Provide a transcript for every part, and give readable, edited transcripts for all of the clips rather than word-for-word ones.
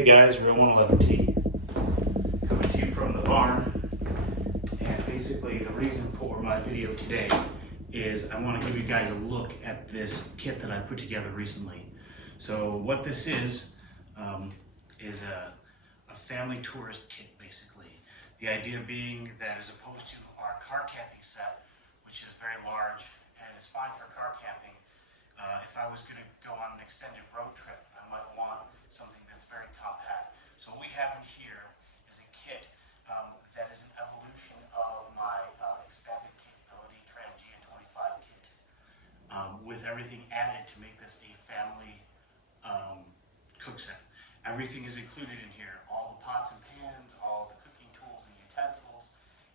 Hey guys, Real 111T coming to you from the barn. And basically the reason for my video today is I want to give you guys a look at this kit that I put together recently. So what this is a family tourist kit basically. The idea being that as opposed to our car camping set, which is very large and is fine for car camping, if I was going to go on an extended road trip, I might want something that's very compact. So what we have in here is a kit that is an evolution of my expanded capability Trangia 25 kit with everything added to make this a family cook set. Everything is included in here, all the pots and pans, all the cooking tools and utensils,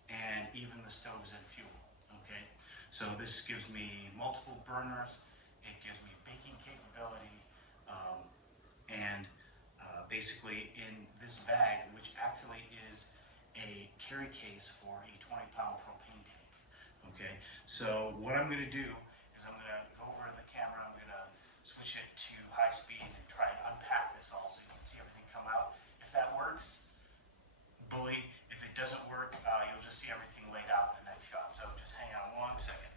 and even the stoves and fuel. Okay, so this gives me multiple burners. It gives me baking capability, and basically in this bag, which actually is a carry case for a 20-pound propane tank. Okay, so what I'm going to do is I'm going to go over the camera, I'm going to switch it to high speed and try and unpack this all so you can see everything come out. If that works, bully. If it doesn't work, you'll just see everything laid out in the next shot. So just hang on 1 second.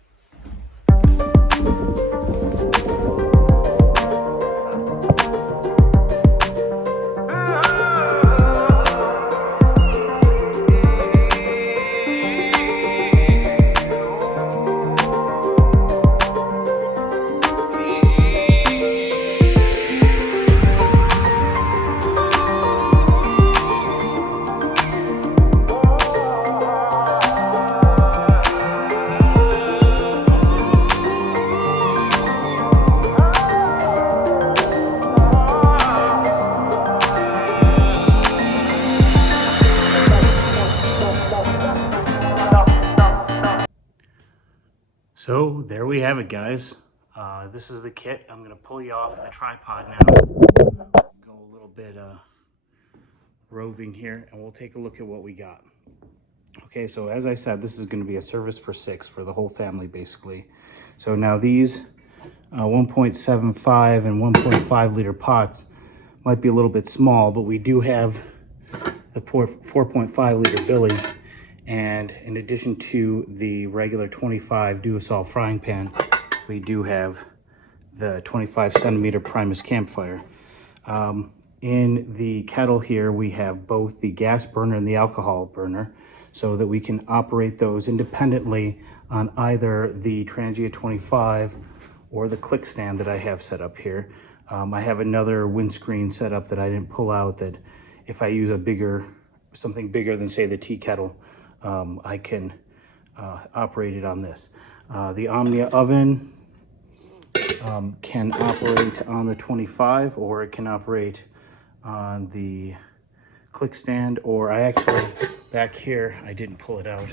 So there we have it, guys. This is the kit. I'm going to pull you off the tripod now. Go a little bit roving here, and we'll take a look at what we got. Okay, so as I said, this is going to be a service for 6 for the whole family, basically. So now these 1.75 and 1.5 liter pots might be a little bit small, but we do have the 4.5 liter billy. And in addition to the regular 25 do-a-sol frying pan, we do have the 25 centimeter Primus campfire. In the kettle here, we have both the gas burner and the alcohol burner so that we can operate those independently on either the Trangia 25 or the click stand that I have set up here. I have another windscreen set up that I didn't pull out that if I use something bigger than say the tea kettle, I can operate it on this. The Omnia oven can operate on the 25, or it can operate on the click stand, or I actually, back here, I didn't pull it out.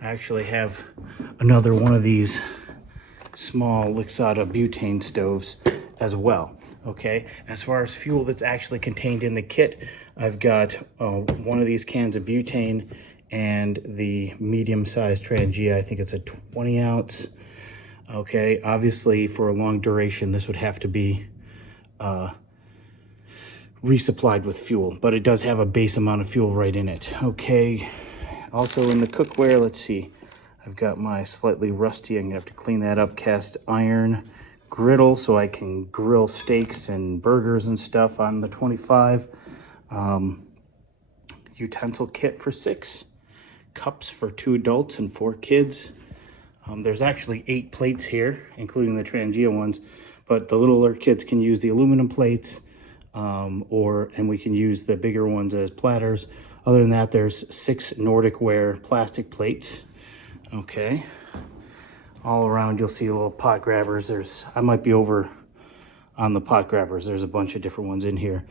I actually have another one of these small Lixada butane stoves as well. Okay, as far as fuel that's actually contained in the kit, I've got one of these cans of butane and the medium-sized Trangia. I think it's a 20 ounce. Okay, obviously for a long duration, this would have to be resupplied with fuel, but it does have a base amount of fuel right in it. Okay, also in the cookware, let's see, I've got my slightly rusty, I'm gonna have to clean that up, cast iron griddle so I can grill steaks and burgers and stuff on the 25. Utensil kit for 6. Cups for 2 adults and 4 kids. There's actually 8 plates here, including the Trangia ones, but the littler kids can use the aluminum plates, and we can use the bigger ones as platters. Other than that, there's 6 Nordic ware plastic plates. Okay. All around, you'll see little pot grabbers. I might be over on the pot grabbers. There's a bunch of different ones in here.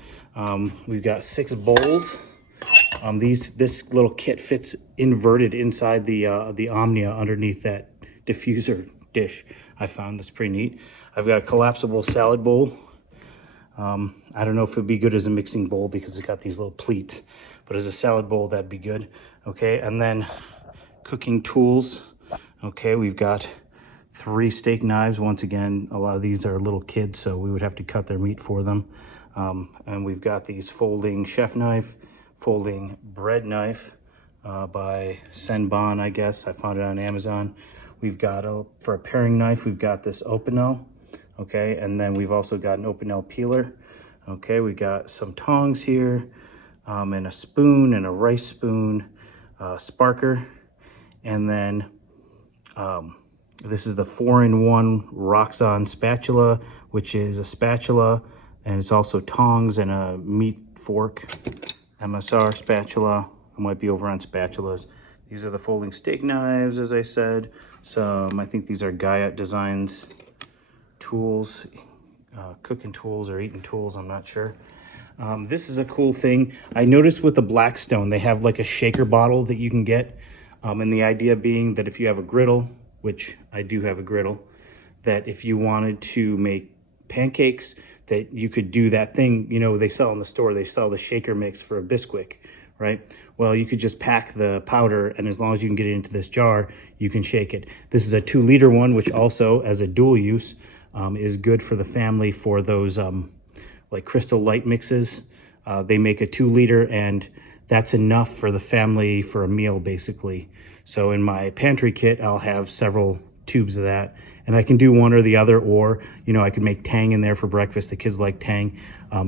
We've got 6 bowls. This little kit fits inverted inside the Omnia underneath that diffuser dish. I found this pretty neat. I've got a collapsible salad bowl. I don't know if it'd be good as a mixing bowl because it's got these little pleats, but as a salad bowl, that'd be good. Okay, and then cooking tools. Okay, we've got 3 steak knives. Once again, a lot of these are little kids, so we would have to cut their meat for them. And we've got these folding chef knife, folding bread knife by Senbon, I guess. I found it on Amazon. We've got, for a paring knife, we've got this Opinel, okay? And then we've also got an Opinel peeler, okay? We got some tongs here, and a spoon and a rice spoon, sparker. And then this is the 4-in-1 Roxxon spatula, which is a spatula, and it's also tongs and a meat fork. MSR spatula. I might be over on spatulas. These are the folding steak knives, as I said. Some, I think these are Guyot Designs tools, cooking tools or eating tools, I'm not sure. This is a cool thing. I noticed with the Blackstone, they have like a shaker bottle that you can get. And the idea being that if you have a griddle, which I do have a griddle, that if you wanted to make pancakes, that you could do that thing, you know, they sell in the store, they sell the shaker mix for a Bisquick, right? Well, you could just pack the powder, and as long as you can get it into this jar, you can shake it. This is a 2-liter one, which also, as a dual use, is good for the family for those like Crystal Light mixes. They make a 2-liter, and that's enough for the family for a meal, basically. So in my pantry kit, I'll have several tubes of that, and I can do one or the other, or, you know, I could make Tang in there for breakfast. The kids like Tang.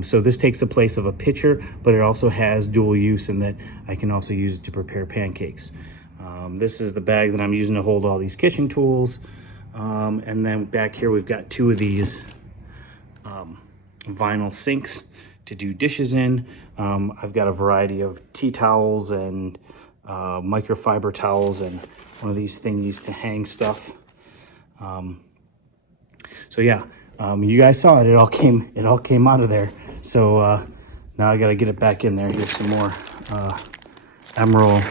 So this takes the place of a pitcher, but it also has dual use in that I can also use it to prepare pancakes. This is the bag that I'm using to hold all these kitchen tools. And then back here, we've got 2 of these vinyl sinks to do dishes in. I've got a variety of tea towels and microfiber towels, and one of these thingies to hang stuff. So yeah, you guys saw it. It all came out of there. So now I got to get it back in there. Here's some more Emerald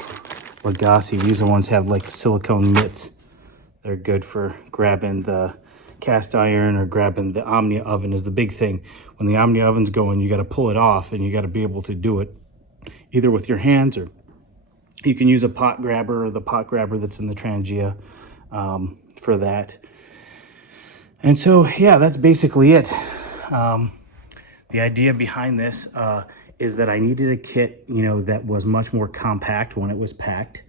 Lagasse. These are ones that have like silicone mitts. They're good for grabbing the cast iron or grabbing the Omnia oven is the big thing. When the Omnia oven's going, you got to pull it off, and you got to be able to do it either with your hands, or you can use a pot grabber, or the pot grabber that's in the Trangia for that. And so, yeah, that's basically it. The idea behind this is that I needed a kit, you know, that was much more compact when it was packed.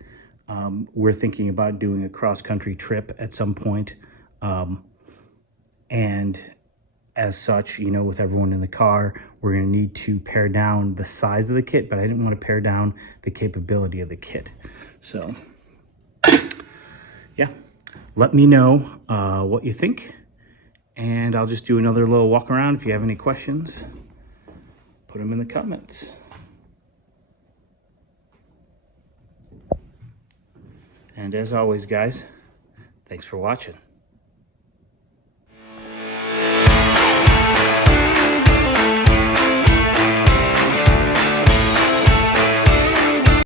We're thinking about doing a cross-country trip at some point. And as such, you know, with everyone in the car, we're going to need to pare down the size of the kit, but I didn't want to pare down the capability of the kit. So, yeah, let me know what you think, and I'll just do another little walk around. If you have any questions, put them in the comments. And as always, guys, thanks for watching.